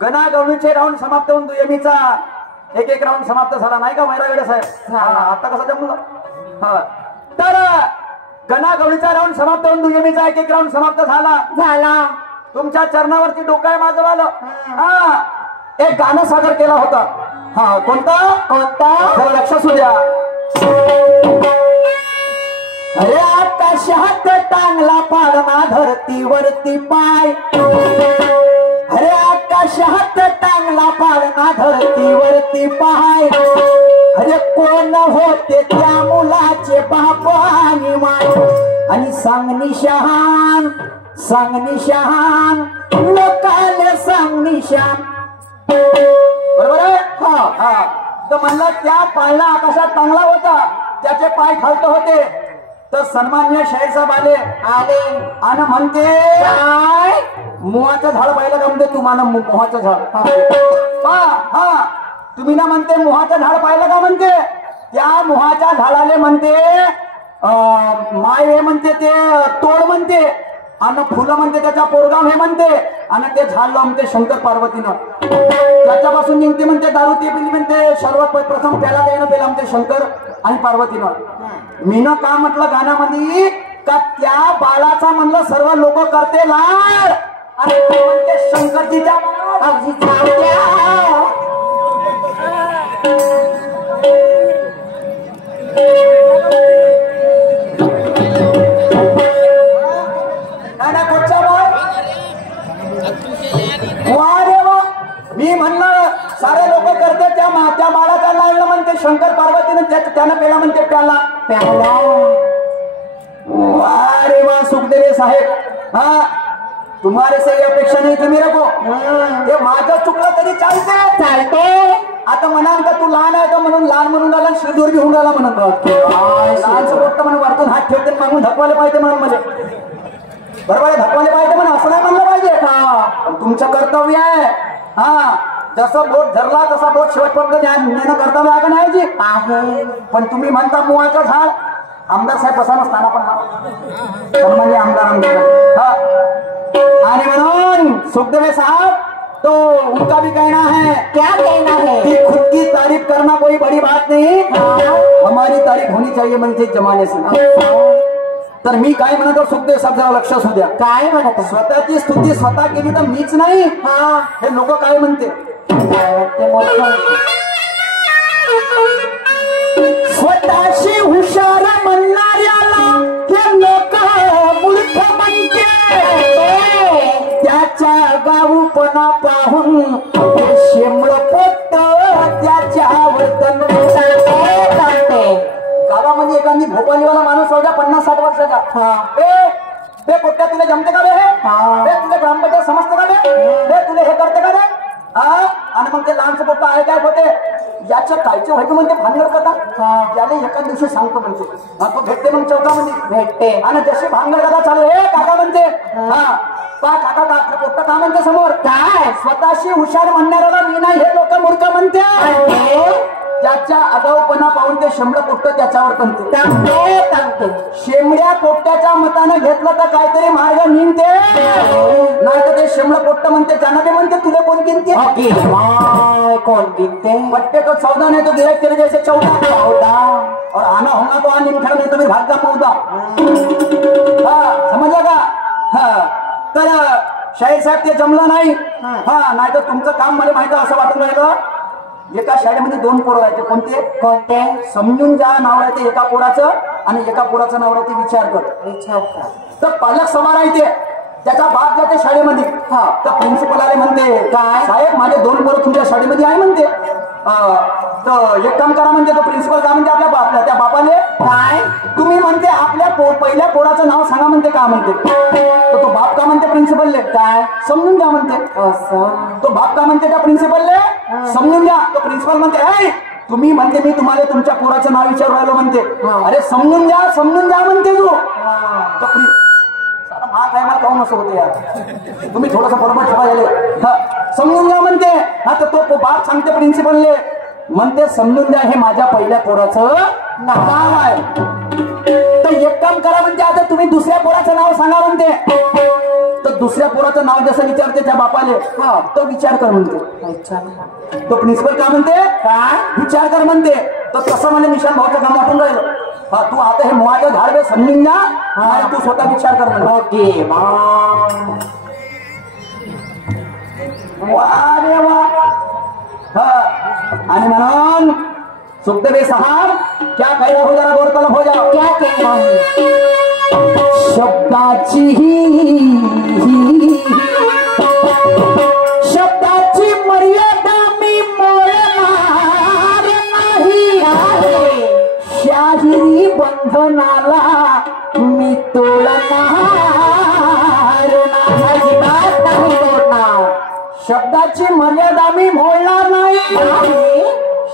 गणागवळीचे round समाप्त होऊन दुयमीचा एक एक राऊंड समाप्त झाला नाही का मैरागडे साहेब? आता कसं जमलं? तर गणागवळीचा राऊंड समाप्त होऊन दुयमीचा एक एक राऊंड समाप्त झाला. तुमच्या चरणावरती डोकं आहे माझं वालं. एक गाणं सादर केला होता. कोणता लक्ष असू द्या. अरे आकाशात टांगला पाळणा धरतीवरती पाय. अरे आकाशात टांगला पाळणा धरतीवरती पाय. अरे कोण होते त्या मुलाचे बाप आणि माय. आणि सांग निशान लोकाले सांग निशान. बरोबर आहे? तर म्हणलं त्या पाळणा आकाशात टांगला होता, त्याचे पाय खालत होते. तर सन्मान्य शाहीर साहेब आले आणि म्हणते काय मोहाचं झाड पाहिलं का? म्हणते तुम्हाला मोहाचं झाड तुम्ही ना म्हणते मोहाचं झाड पाहिलं का? म्हणते त्या मोहाच्या झाडाले म्हणते माय हे म्हणते ते तोड म्हणते आणि फुलं म्हणते त्याचा पोरगाव हे म्हणते. आणि ते झाड लावून म्हणते शंकर पार्वतीनं त्याच्यापासून निघते म्हणते दारू. ते पिली म्हणते सर्वात प्रथम प्याला त्यानं पेला म्हणते शंकर आणि पार्वतीनं. मीनं का म्हटलं गाण्यामध्ये का त्या बाळाचा म्हणलं सर्व लोक करते लाड आणि म्हणते शंकरजीच्या मी म्हणलं सारे लोक करते त्या बाळाचा लाडलं म्हणते शंकर पार्वतीनं त्यानं पेला म्हणते प्याला. अरे वा सुखदेव साहेब, तुम्हारे से अपेक्षा नाही तुम्ही रखो. ते माझं चुकलं तरी चालते. आता म्हणाल का तू लहान आहे तर म्हणून लहान म्हणून राहिला शिरदूर बी होऊन राहिला म्हणून लहानचं मोठं म्हणून वरतून हात ठेवते मागून धकवायला पाहिजे म्हणून मला बरोबर आहे. धकवायला पाहिजे म्हणून असं नाही म्हणलं पाहिजे. पण तुमचं कर्तव्य आहे. जसं बोट धरला तसा बोट शेवटपर्यंत नेणं कर्तव्य आहे का नाही? पण तुम्ही म्हणता मोहाचं झाड. आमदार साहेब बसा नसताना पण सन्मान्य आमदार आणि म्हणून सुखदेव साहब तो उनका भी कहना है. क्या कहना है? कि खुद की तारीफ करना कोई बड़ी बात नहीं, हमारी तारीफ होनी चाहिए म्हणजे जमाने से. तर मी काय म्हणतो सुखदेव साहेब जरा लक्ष असू द्या. काय म्हणतो? स्वतःची स्तुती स्वतः केली तर मीच नाही हे लोक काय म्हणते. स्वतःशी हुशार म्हणणाऱ्याला हे लोक मूर्ख म्हणते. त्याच्या गाऊपणा पाहून शेंबळ पोट त्याच्यावर गावामध्ये एखादी भोपालीवाला माणूस होता 50-60 वर्षाचा. ते पोट्या तुला जमते का रे? तुला ग्रामपंचायत समजते का रे? तुला हे करते का रे? आणि मग ते लहानचं पोट्ट आहे काय होते याच्या कायचे व्हायचं म्हणते भांगड करतात. त्याला एका दिवशी सांगतो म्हणते तो भेटते मग चौकामध्ये भेटते आणि जशी भांगड कथा चालू हे काका म्हणते काका पोट्ट का म्हणते समोर काय स्वतःशी हुशार म्हणणाऱ्याला मी नाही हे लोक मूर्ख म्हणते. त्याच्या आगाऊपणा पाहून ते शेंबड पोट्ट त्याच्यावर बनते. शेंबड्या पोट्ट्याच्या मतानं घेतलं तर काहीतरी मार्ग निघते नाही तर ते शेंबड पोट्ट म्हणते त्यांना ते म्हणते तुला कोण गिनते कोण गिनते पट्टे तो 14 नाही तो गिरफ्त केले जैसे 14 और आना होगा तो निमखड़ में तुम्ही भाग का पौधा. समजलं का? तर शाहीर साहेब ते जमलं नाही. नाही तर तुमचं काम मला माहिती असं वाटून राहिलं. एका शाळेमध्ये 2 पोरं राहते. कोणते? समजून जा नाव राहते एका पोराचं आणि एका पोराचं नाव राहते विचार कर. तर पालक सभा राहते. त्याचा बाप जाते शाळेमध्ये. तर प्रिन्सिपल आले म्हणते काय साहेब माझे 2 पोरं तुमच्या शाळेमध्ये आहे म्हणते. तर एक काम करा म्हणते. तो प्रिन्सिपल काय म्हणते आपल्या त्या बापाले काय तुम्ही म्हणते आपल्या म्हणते का म्हणते तर तो बाप का म्हणते प्रिन्सिपलले काय समजून घ्या म्हणते असं तो बाप का म्हणते त्या प्रिन्सिपलले समजून घ्या तो प्रिन्सिपल म्हणते तुम्ही म्हणते मी तुम्हाला तुमच्या पोराचं नाव विचारू राहिलो म्हणते अरे समजून द्या म्हणते तू हा काय मला काऊन असं होते यार तुम्ही थोडस बरोबर ठेवा झाले समजून घ्या म्हणते हा तर तो बाप सांगते प्रिन्सिपलले म्हणते समजून द्या हे माझ्या पहिल्या पोराचं नाव आहे तर एक काम करा म्हणते आता तुम्ही दुसऱ्या पोराचं नाव सांगा म्हणते तर दुसऱ्या पोराचं नाव जसं विचारते त्या बापाले तो विचार कर म्हणते तो प्रिन्सिपल काय म्हणते काय विचार कर म्हणते तर तसं म्हणे निशान भाऊचं काम वाटून राहिलं तू आता हे मुळाचं झाड समजून घ्या आणि तू स्वतः विचार कर म्हणते ओके आणि म्हणून सुखदेव साहब क्या कहे हो जरा गौर तलब हो जाओ क्या कहे शब्दाची मर्यादा मी मोडणार नाही आहे शाहिरी बंधनाला मी तोडणार नाही तोडणार शब्दाची मर्यादा मी मोडणार नाही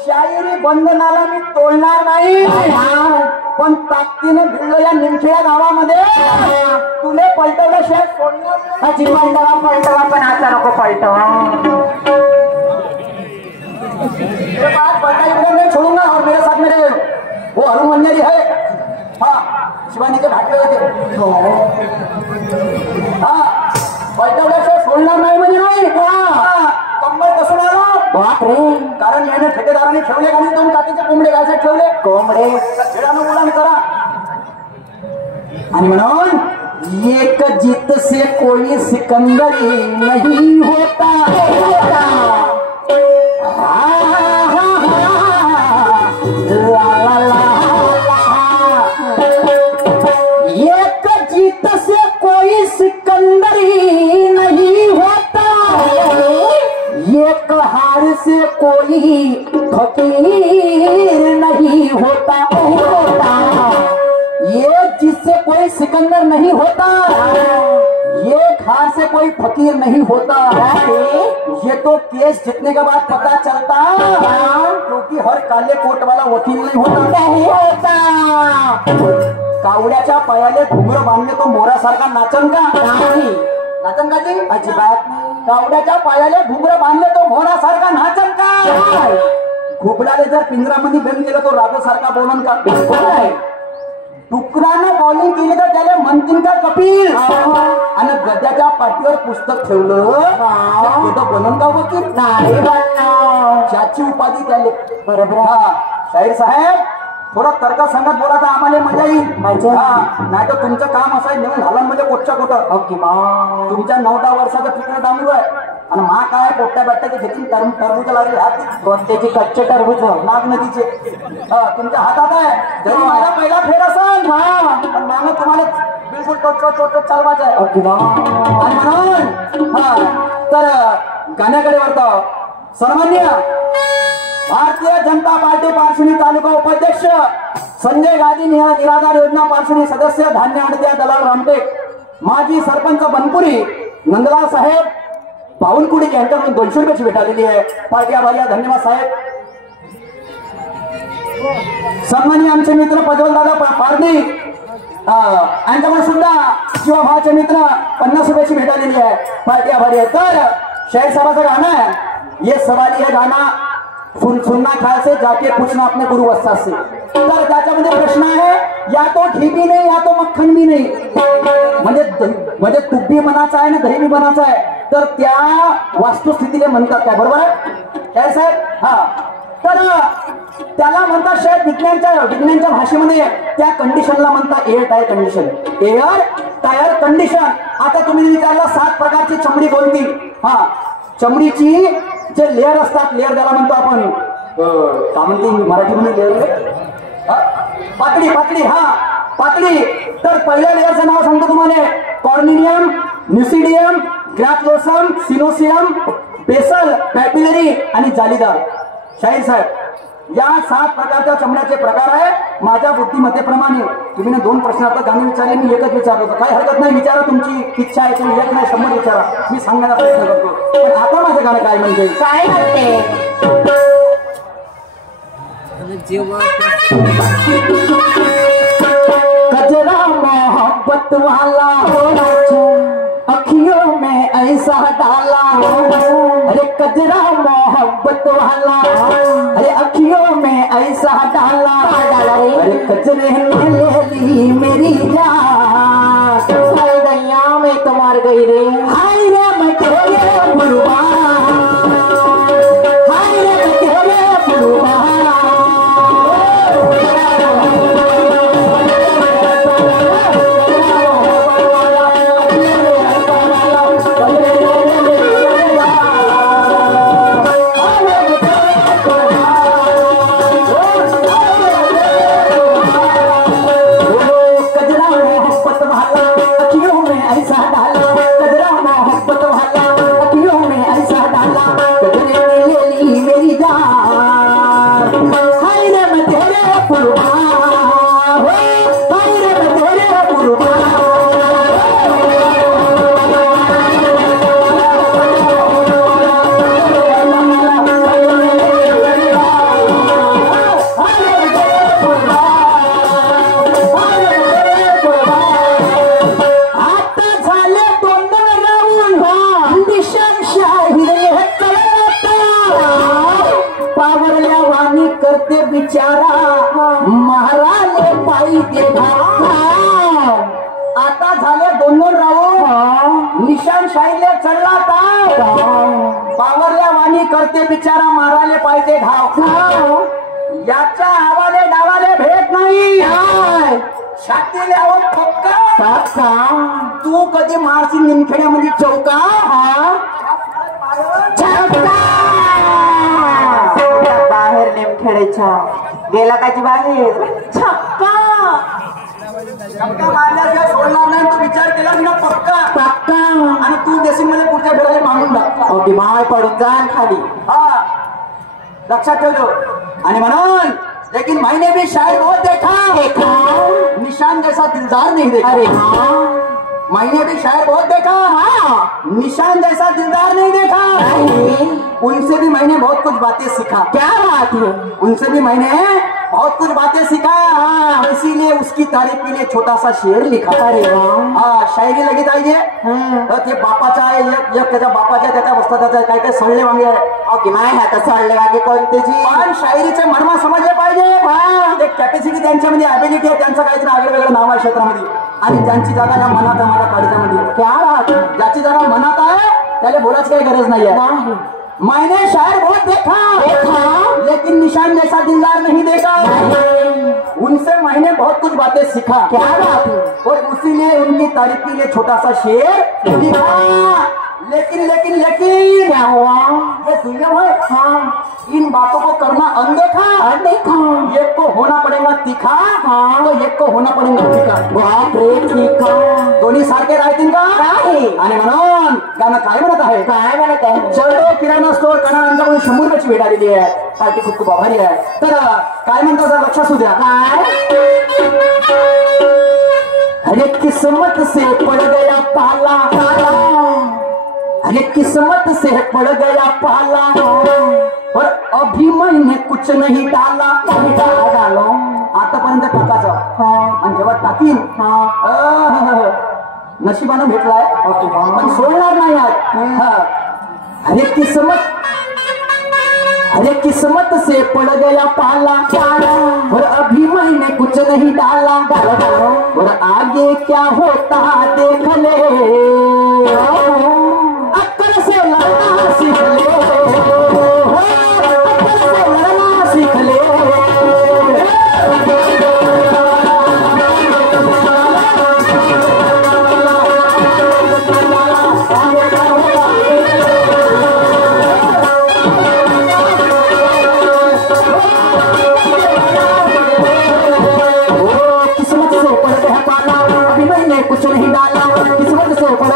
शायरी बंधनाला मी तोडणार नाही पण ताकदीने भिडलो या निमखेडा गावामध्ये तुले पलटवल्याशिवाय सोडणार पलटवा पण आता नको पलटवा नहीं छोड़ूंगा और मेरे साथ मेरे वो अरुण मंजरी है शिवानी के भाटले होते पलटवल्याशिवाय सोडणार नाही म्हणजे नाही कंबर कसून आलो बापरे कारण याने ठेकेदाराने ठेवले का नाही दोन कातीचे कोंबडे गायचे ठेवले कोंबडे खेळानं उडान करा आणि म्हणून एक जीत से कोई सिकंदरी नहीं होता एक जीत से कोई सिकंदरी नहीं होता एक हार से कोई फकीर नहीं होता ये जिससे कोई सिकंदर नहीं होता एक हार से कोई फकीर नहीं होता ये तो केस जीतने के बाद पता चलता क्योंकि हर काले कोट वाला वकील नहीं होता कावड्याच्या पायाले घुंगर बांधले तो मोरासारखा नाचन का नाही नाचन का जी अजिबात नाही कावड्याच्या पायाले घुंगर बांधले तो मोरासारखा नाचन का घुबडाले जर पिंजरामध्ये बंद केलं तो राजासारखा बोलन का नाही टुकरानं बॉलिंग केली तर त्याला म्हणतील का कपिल आणि गद्याच्या पाठीवर पुस्तक ठेवलं बनून का वकील नाही ज्याची उपाधी त्याले बरोबर शाहीर साहेब थोडा तर्कसंगत बोला तर आम्हाला मजा येईल नाही तर तुमचं काम असं नेऊन घालून म्हणजे पोटच्या कुठं तुमच्या 9-10 वर्षाचं पिकं डांबरू आहे आणि मा काय पोट्या बट्ट्याचे घेतील टरबूज लागले हात कोणत्याची कच्चे टरबूज नाग नदीचे तुमच्या हातात आहे जरी माझा पहिला फेर असेल पण मागं तुम्हाला बिलकुल टोट चालवायचं आहे आणि म्हणून तर गाण्याकडे वळतो सन्मान्य भारतीय जनता पार्टी पार्श्वनी तालुका उपाध्यक्ष संजय गादी निराधार योजना पार्श्वनी सदस्य धान्य अडत्या दलाल रामटेक माजी सरपंच बनपुरी नंदलाल साहेब बावनकुडी यांच्याकडून 200 रुपयाची भेट आलेली आहे पार्टी आभारी धन्यवाद साहेब सन्माननीय आमचे मित्र प्रज्वलदादा पारधी यांच्याकडून सुद्धा शिवभावाचे मित्र 50 रुपयाची भेट आलेली आहे पार्टी आभारी आहे तर शाहीर साहेबाचं गाणं आहे ये सवाली है गाना सुनना ख्याल से जाके पूछना अपने गुरु वस्ता से तर त्याच्यामध्ये प्रश्न आहे या तो घी भी नाही या तो मक्खन भी नाही म्हणजे तूप भी बनायचं आहे ना दही भी बनायचं आहे तर त्या वास्तुस्थितीला म्हणतात काय बरोबर आहे काय साहेब तर त्याला म्हणतात शायद विज्ञानच्या भाषेमध्ये त्या कंडिशनला म्हणतात air tyre condition air tyre condition आता तुम्ही विचारला 7 प्रकारची चमडी कोणती चमडीची जे लेअर असतात लेअर ज्याला म्हणतो आपण काय म्हणते मराठीमध्ये लेअर पातळी पातळी तर पहिल्या लेअरचं नाव सांगतो तुम्हाला कॉर्निडियम न्युसिडियम ग्रॅफलोसम सिनोसियम बेसल पॅपिलरी आणि जालीदार शाहीर साहेब या 7 प्रकारच्या चमड्याचे प्रकार आहे. माझ्या बुद्धिमत्तेप्रमाणे तुम्ही 2 प्रश्न आता गाणी विचारले, मी एकच विचारलो होतो. काही हरकत नाही, विचारा, तुमची इच्छा आहे तुम्ही 1 नाही 100 विचारा, मी सांगण्याचा प्रयत्न करतो. पण आता माझं गाणं काय म्हणते, काय म्हणते? कजरा मोहब्बत वाला अखियों में ऐसा डाला, अरे कजरा मोहब्बत वाला, अरे अखियों में ऐसा डाला, अरे कजरे ने ले ली मेरी जान, हाय गैया मैं तो मर गई रे, हाय रे मैं तेरे कुर्बान, हाय रे मैं तेरे कुर्बान। आता झाले 2 राहून निशान शाहीले चढला ताव, पावरल्या वाणी करते बिचारा माराले पाहिजे घाव, याच्या आवाले डावाले भेट नाही, छातीले आवड ठोका, तू कधी मारशील निमखेड्यामध्ये चौका, बाहेर निमखेड्याच्या गेला काची बाहेर छक्का मारल्याशिवाय सोडणार नाही. तू विचार केला ना पक्का पक्का, आणि तू देसिंग मध्ये पुढच्या फेराला मागून टाक, दिमाग पडून जाल खाली. हा लक्षात ठेवतो. आणि म्हणून लेकिन मैंने भी शायर बहुत देखा, निशान जैसा दिलदार नहीं देखा. अरे मैंने भी शायर बहुत देखा, निशान जैसा दिलदार नहीं देखा. उनसे भी मैंने बहुत कुछ बातें सीखा. क्या बात है? उनसे भी मैंने बहुत कुछ बातें सीखा, इसीलिए उसकी तारीफ के लिए छोटा सा शेर लिखा. अरे हाँ शायरी लगीत आहे ते बापाचा आहे, एक त्याच्या बापाच्या त्याच्या वस्ताचा काय काय सळले वांगे आहे. माय हात सळले वागे कोणतेची, पण शायरीचे मर्म समजले पाहिजे. एक कॅपॅसिटी त्यांच्यामध्ये ॲबिलिटी आहे, त्यांचं काहीतरी आगळं वेगळं नाव आहे क्षेत्रामध्ये, आणि ज्यांची जागा या मनात आहे मला काढण्यामध्ये, त्या ज्याची जागा मनात आहे त्याला बोलायची काही गरज नाही आहे. मैंने शायर बहुत देखा, लेकिन निशान जैसा दिलदार नहीं देखा. उनसे मैंने बहुत कुछ बातें सीखा. क्या बात है? और उसीलिए उनकी तारीफ के लिए छोटा सा शेर लिखा. लेकिन लेकिन लेकिन क्या हुआ? ये दुनिया है, इन बातों को करना अनदेखा. एक को होना पड़ेगा तीखा, तो एक को होना पड़ेगा तीखा. बाप रे ठीका, दोन्ही सारखे राहतील का? आणि म्हणून गाणं काय म्हणत आहे, काय म्हणत आहे? जळगाव किराणा स्टोअर कणा यांच्याकडून 100 रुपयाची भेट आलेली आहे. पार्टी खूप खूप आभारी आहे. तर काय म्हणतो जर लक्ष असू द्या. काय? अरे किस्मत से पड़ गया पाला, अरे किस्मत से पड़ गया पाला, और अभी मैंने कुछ नहीं डाला. डालो आतापर्यंत टाकायचं, आणि जेव्हा टाकीन नशिबानं भेटलाय पण सोडणार नाही आज. अरे किस्मत से पड़ गया पाला, और अभी मैंने कुछ नहीं डाला, और आगे क्या होता देख ले, अक्ल से लड़ना सीख ले, अक्ल से लड़ना सीख ले. कुछ नहीं डाला, किस्मत से पड़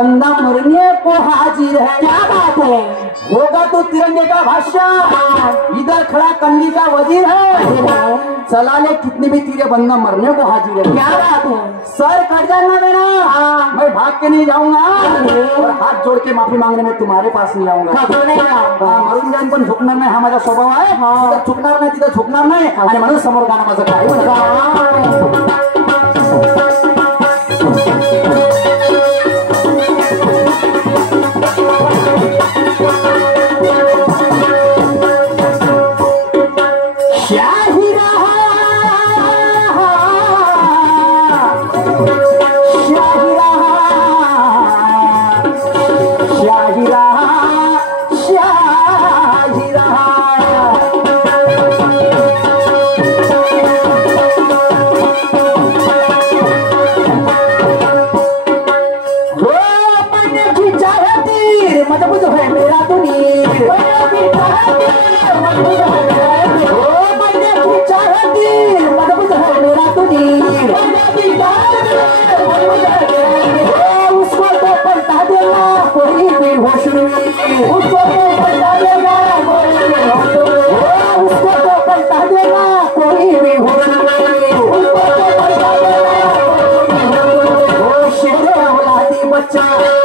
बंदा मरने को हाजिर है। क्या बात है? होगा तो तिरंगे का बादशाह, इधर खड़ा कंगी का वजीर है। चला ले कितनी भी तीरे, बंदा मरने को हाजिर है। क्या बात है? सर कट जाएगा मेरा, मैं भाग के नहीं जाऊंगा और हाथ जोड़ के माफी मांगने में तुम्हारे पास नहीं आऊंगा। मरून जाईन पण झुकणार नाही, हा माझा स्वभाव आहे। तिथं झुकणार नाही, तिथं झुकणार नाही आणि म्हणून समोर गाणं माझं काय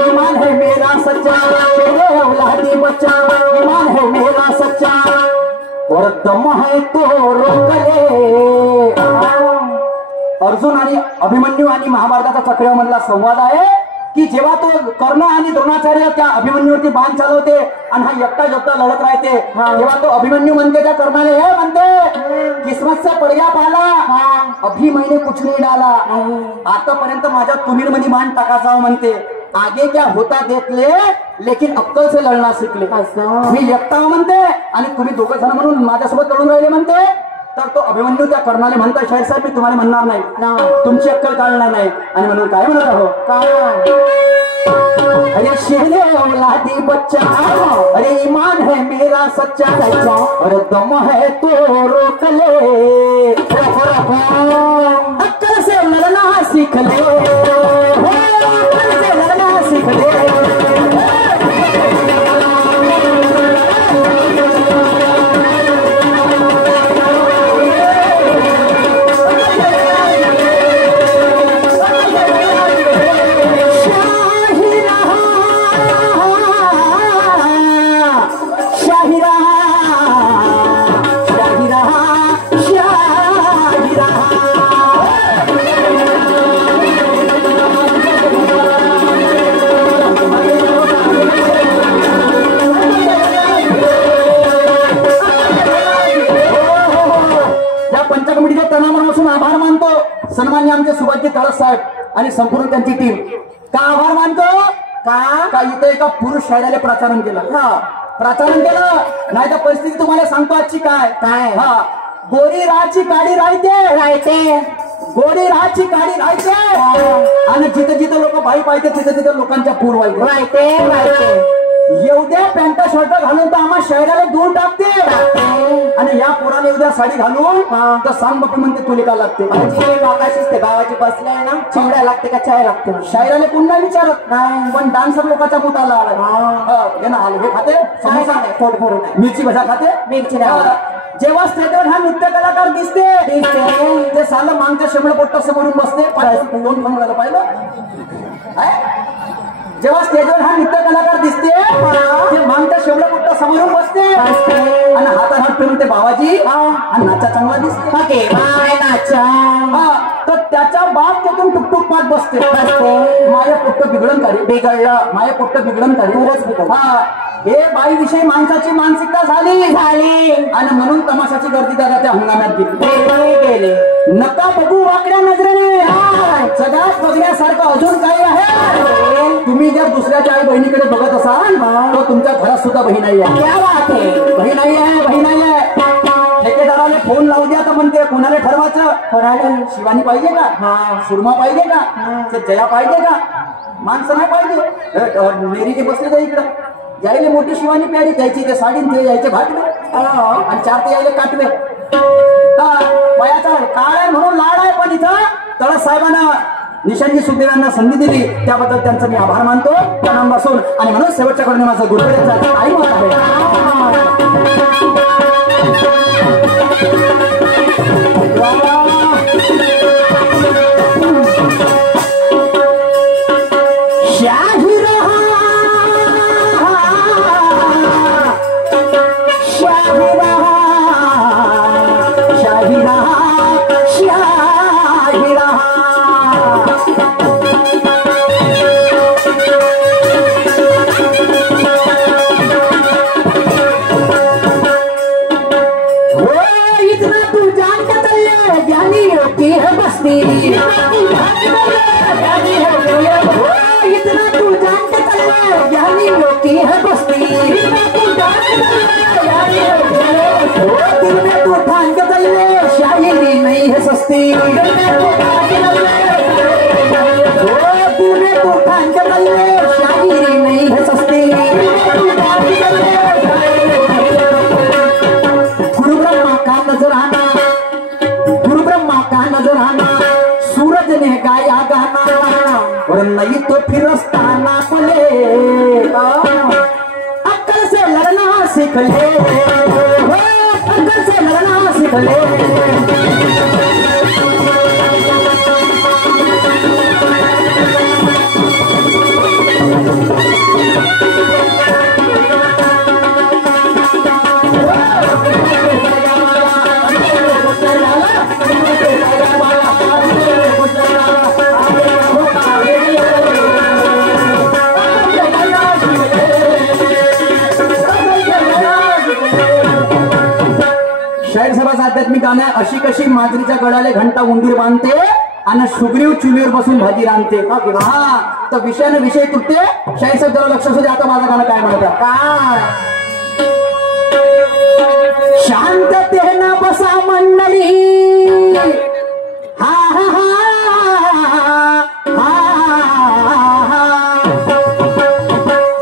ईमान है मेरा सच्चा, तेरे औलादी बच्चा, ईमान है मेरा सच्चा और दम है तो रोक ले। अर्जुन आणि अभिमन्यू आणि महाभारताचा चक्रामधला संवाद आहे की जेव्हा तो कर्ण आणि द्रोणाचार्य त्या अभिमन्यूवरती बाण चालवते आणि हा एकटा लढत राहते, जेव्हा तो अभिमन्यू म्हणते त्या कर्णाने, हे म्हणते किस्मत से पड़ गया पाला, अभी मैंने कुछ नहीं डाला, आतापर्यंत माझ्या तुनीर मध्ये बाण टाकायचा म्हणते, आगे क्या होता देख ले लेकिन अक्कल से लढणं शिकले। मी एकटा म्हणते आणि तुम्ही दोघं जण म्हणून माझ्यासोबत लढून राहिले म्हणते। तर तो अभिमन्यू त्या कर्णाने म्हणता, शाहीर साहेब मी तुम्हाला म्हणणार नाही, तुमची अक्कल काढणार नाही आणि म्हणून काय म्हणत आहो काय, अरे शेरे औलादी बच्चा, अरे ईमान है मेरा सच्चा, और दम है तो रोक ले, अक्कल से लड़ना सीख ले, अक्कल से लड़ना सीख ले। आभार मानतो सन्मान्य आमचे सुभाषजी तारस साहेब आणि संपूर्ण त्यांची टीम। का आभार मानतो का इथे एका पुरुष शायराला प्रचारण केलं, प्रचारण केलं, नाही तर परिस्थिती तुम्हाला सांगतो आजची काय काय। गोरी राची काडी राहते, गोरी राची काडी राहते आणि जिथे जिथे लोक बाई पाहिजे तिथे तिथे लोकांच्या पूर राहते। एवढ्या पॅन्ट शर्ट घालून तर आम्हा शहराला दूर टाकते आणि या पोराला एवढ्या साडी घालून तर सांग बापी म्हणते तुला का लागते, मागाशीच ते गावाची बसलाय ना, चिवड्या लागते का चाय लागते, शायराला पुन्हा विचारत नाही, पण डान्सर लोकांच्या बुटाला आला ना, हलवे खाते, समोसा नाही, पोट भरून मिरची भजा खाते, मिरची जेव्हा स्टेजवर हा नृत्य कलाकार दिसते ते साला मागच्या शेमळ पोट्टा समोरून बसते, दोन म्हणून पाहिलं, जेव्हा स्टेजवर हा नृत्य कलाकार दिसते ते मागच्या शेवला कुठं समोरून बसते आणि हातात हात ठेवून ते बाबाजी आणि नाचा चांगला दिसते, तर त्याच्या बाप त्यातून टुकटुक पाठ बसते, माझ्या पोट्ट बिघडण करे, बिघडलं माझ्या पोट्ट बिघडण करे, हे बाई विषयी माणसाची मानसिकता झाली आणि म्हणून तमाशाची गर्दी त्या हंगामात गेली। नका बघू वाकड्या नजरेने, जगात बघण्यासारखं अजून काही आहे। तुम्ही जर दुसऱ्याच्या आई बहिणीकडे बघत असाल तर तुमच्या घरात सुद्धा बहीण आहे, क्या बात आहे, बहीण आहे। ठेकेदाराने फोन लावू द्या तर म्हणते कोणाला ठरवायचं, कोणाला शिवानी पाहिजे का, सुरमा पाहिजे का, जया पाहिजे का, माणसं नाही पाहिजे, मेरी ते बसले जा इकडं, यायले मोठी शिवानी प्यारी द्यायची, ते साडीन ते यायचे भाटवे आणि चार ते यायले काटवे, वयाचा काळ आहे म्हणून लाड आहे, पण इथं तळस साहेबांना निशांनी सुखदेवांना संधी दिली त्याबद्दल त्यांचा मी आभार मानतो प्रणाम बसून आणि म्हणून शेवटच्या कडे माझं गुरुदेवांचा आई मत आहे इतना तू जान के चले ज्ञानी होती है बस्ती दिल में तू ठान के चले शायरी नहीं है सस्ती दिल में तू ठान के चले शायरी नहीं है सस्ती गुरु ब्रह्मा का नजराना गुरु ब्रह्मा का नजराना सूरज ने गाया गाना और नहीं तो फिर रस्ताना बोले अक्कल से लड़ना सीख ले अक्कल से लड़ना सीख ले शाहीर साहेबांचं आध्यात्मिक गाणं आहे अशी कशी माजरीच्या गळाले घंटा उंदीर बांधते आणि सुग्रीव चुलीवर बसून भाजी रांधते हा तर विषयाने विषय तुटते शाहीर साहेब जरा लक्ष असू दे आता माझं गाणं काय म्हणतात काय शांततेनं बसा मंडळी हा हा हा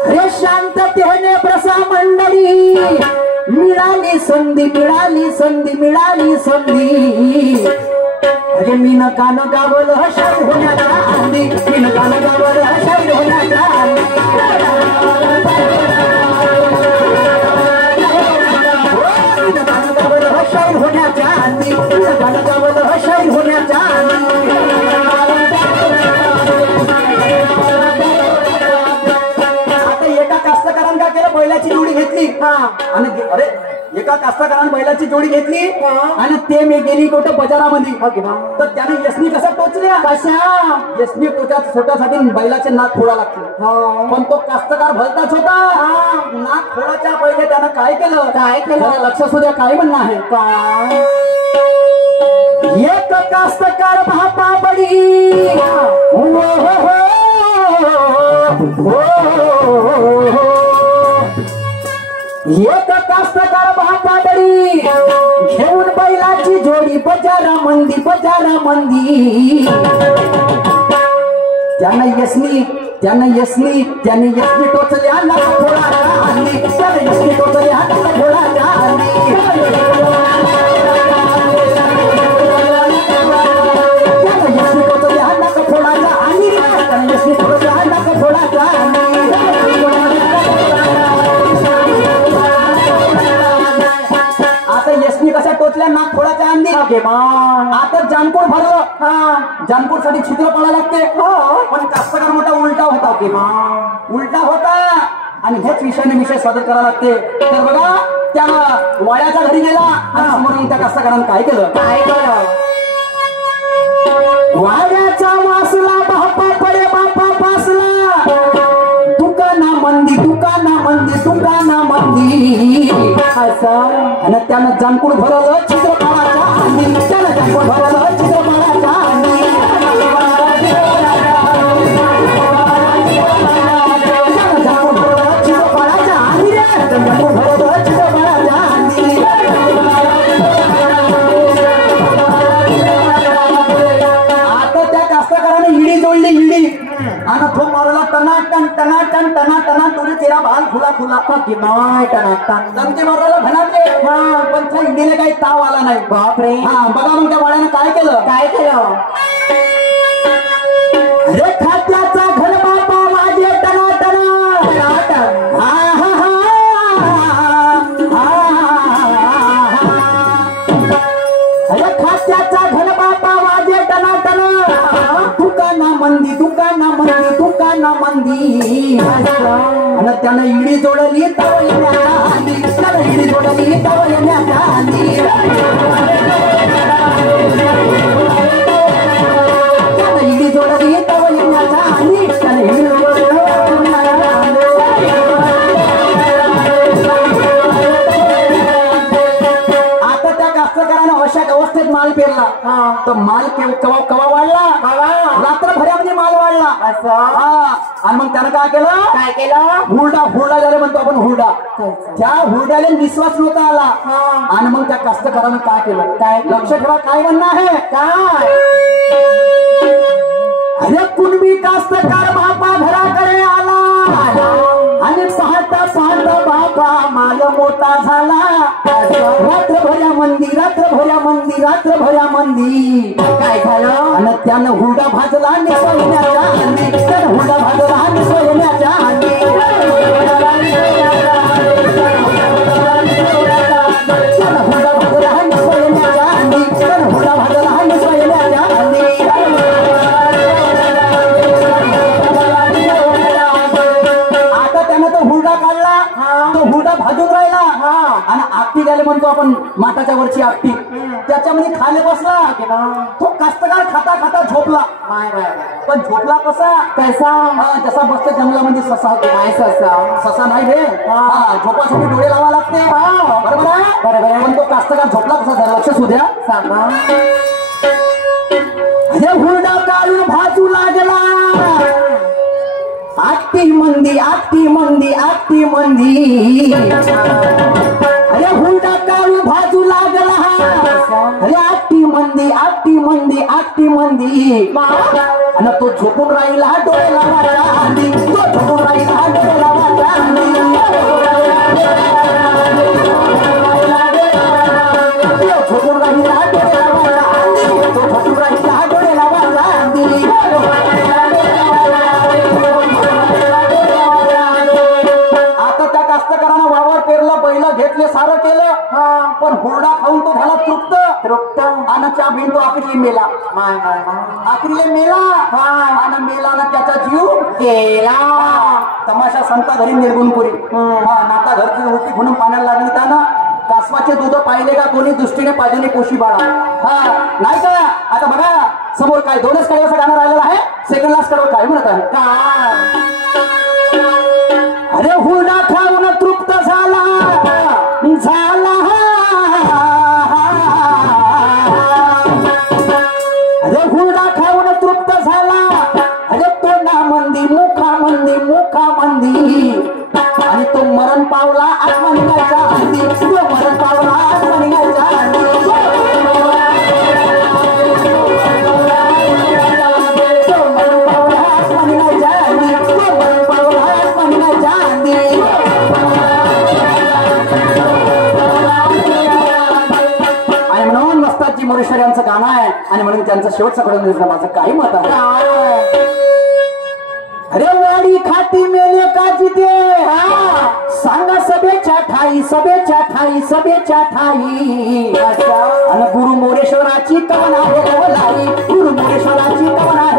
रे शांततेने बसा मंडळी मिळाली संधी मिळाली संधी मिळाली संधी अरे मी नकान गावलं शाहीर होण्याच्या आधी मी नकान गावलं शाहीर होण्याच्या आधी शाहीर होण्याच्या आधी नकान गावलं शाहीर होण्याच्या आता एका कास्तकारानं काय केलं बैलाची जोडी घेतली आणि अरे एका कास्तकारानं बैलाची जोडी घेतली आणि ते मी गेली कुठं बाजारामध्ये तर त्याने यसनी कसा टोचल्या कशा यसनी स्वतःसाठी बैलाचे नाक फोडा लागते पण तो कास्तकार भलताच होता नाक फोडाच्या पहिले त्यानं काय केलं लक्ष असू द्या काय म्हणणं आहे काय एक कास्तकार भापा बडी एक कास्तकार भापा बडी घेऊन बैलाची जोडी बजारा मंदी त्यानं यसनी टोचल्या नाक फोडाच्या आधी त्यानं यसनी टोचल्या नाक फोडाच्या आता यसनी कसा टोचल्या नाक फोडाच्या अंडी आता जानपूर भरलं जानपूर साठी छिद्र पडायला लागते पण कास्तकार मोठा उलटा होता उलटा होता आणि हेच विषय सादर करायला लागते तर बघा त्यानं वाड्याच्या घरी गेला आणि समोर त्या कास्तकारानं काय केलं वाड्याचा वासला बापा पडे बापा फासला दुकाना मंदी असं आणि त्यानं जानपूर भरलं चित्रपटाच्या अंडी त्यानं जानपूर भरलं चित्रपटाच्या अंडी आता त्या कास्तकाराने हिडी जोडली हिडी आणि तो मारला टनाटन टनाटन टनाटना तुझे तेरा भाल खुला खुला टनाटन दमते मारला भनाते पण त्या हिडीला काही ताव आला नाही बापरे बघा मग त्या वाड्यानं काय केलं आणि त्यानं इडी जोडली तव येण्याच्या आधी त्यानं इडी जोडली तव येण्याच्या आधी त्यानं इडी जोडली तव येण्याच्या आधी त्यानं इडी जोडली अशा अवस्थेत माल पेरला तर माल कवा कवा वाढला रात्रभरामध्ये माल वाढला आणि मग त्यानं काय केलं हुरडा झाला म्हणतो आपण हुरडा त्या हुरड्याला विश्वास नव्हता आला आणि मग त्या कास्तकारानं काय केलं काय लक्ष ठेवा काय म्हणणं आहे काय अरे कुणबी कास्तकार बापा घराकडे आला आणि पाहता पाहता बापा माल मोठा झाला रात्रभऱ्या मंदी काय झालं आणि त्यानं हुरडा भाजला आणि सोयण्याच्या आधी त्यानं हुरडा भाजला आणि सोयण्याच्या आधी त्यानं हुरडा भाजला आणि सोयण्याच्या आधी त्यानं हुरडा भाजला आणि सोयण्याच्या आधी तो हुरडा भाजून राहिला आणि आपटी द्यायला म्हणतो आपण माठाच्या वरची आपटी त्याच्यामध्ये खाली बसला तो कास्तकार खाता खाता झोपला पण झोपला कैसा जसा बसतो जंगलामध्ये ससा ससा नाही रे झोपासाठी डोळे लावा लागते बरोबर आहे पण तो कास्तकार झोपला कसा जरा लक्ष सुद्या सांगा हे हुरडा काढून भाजू लागला आटी मंदी अरे हुरडा काढून भाजू लागला अरे आटी मंदी आणि तो झोपून राहिला डोळे लावायला आधी तो झोपून राहिला डोळे लावायला आधी झोपून राहिला डोळे लावायला आधी तो झोपून राहिला डोळे लावायला आधी कास्तकारानं वावर पेरलं बैल घेतले सारं केलं पण हुरडा खाऊन तो झाला तृप्त आणि चहा बिंदू आखरीला मेला आणि मेलानं त्याचा जीव गेला तमाशा संता घरी निर्गुणपुरी नाता घरची रोटी म्हणून पाण्याला लागली त्यानं कासवाचे दूध पाहिले का कोणी दृष्टीने पाहिजे पोशी बाळा नाही का आता बघा समोर काय दोनच कडे असं गाणं राहिलेलं आहे सेकंड लास्ट कडे काय म्हणत आहे का अरे हुरडा खाऊन तृप्त झाला अरे हुरडा खाऊन तृप्त झाला अरे तोंडामंदी मुखामंदी आणि तो मरण पावला आत्मा निघायचा आधी तो मरण पावला आत्मा निघायचा आधी मोरेश्वर यांचं गाणं आहे आणि म्हणून त्यांचं शेवटचं कडून दिसलं माझं काही मत आहे अरे वाडी खाती मेले का जिथे सांगा सभेच्या ठाई आणि गुरु मोरेश्वराची कवन आहे लवलाई गुरु मोरेश्वराची कवन आहे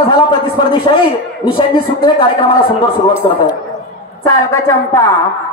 झाला प्रतिस्पर्धी शाहीर निशांजी सुक्रे कार्यक्रमाला सुंदर सुरुवात करत आहे चाल का चंपा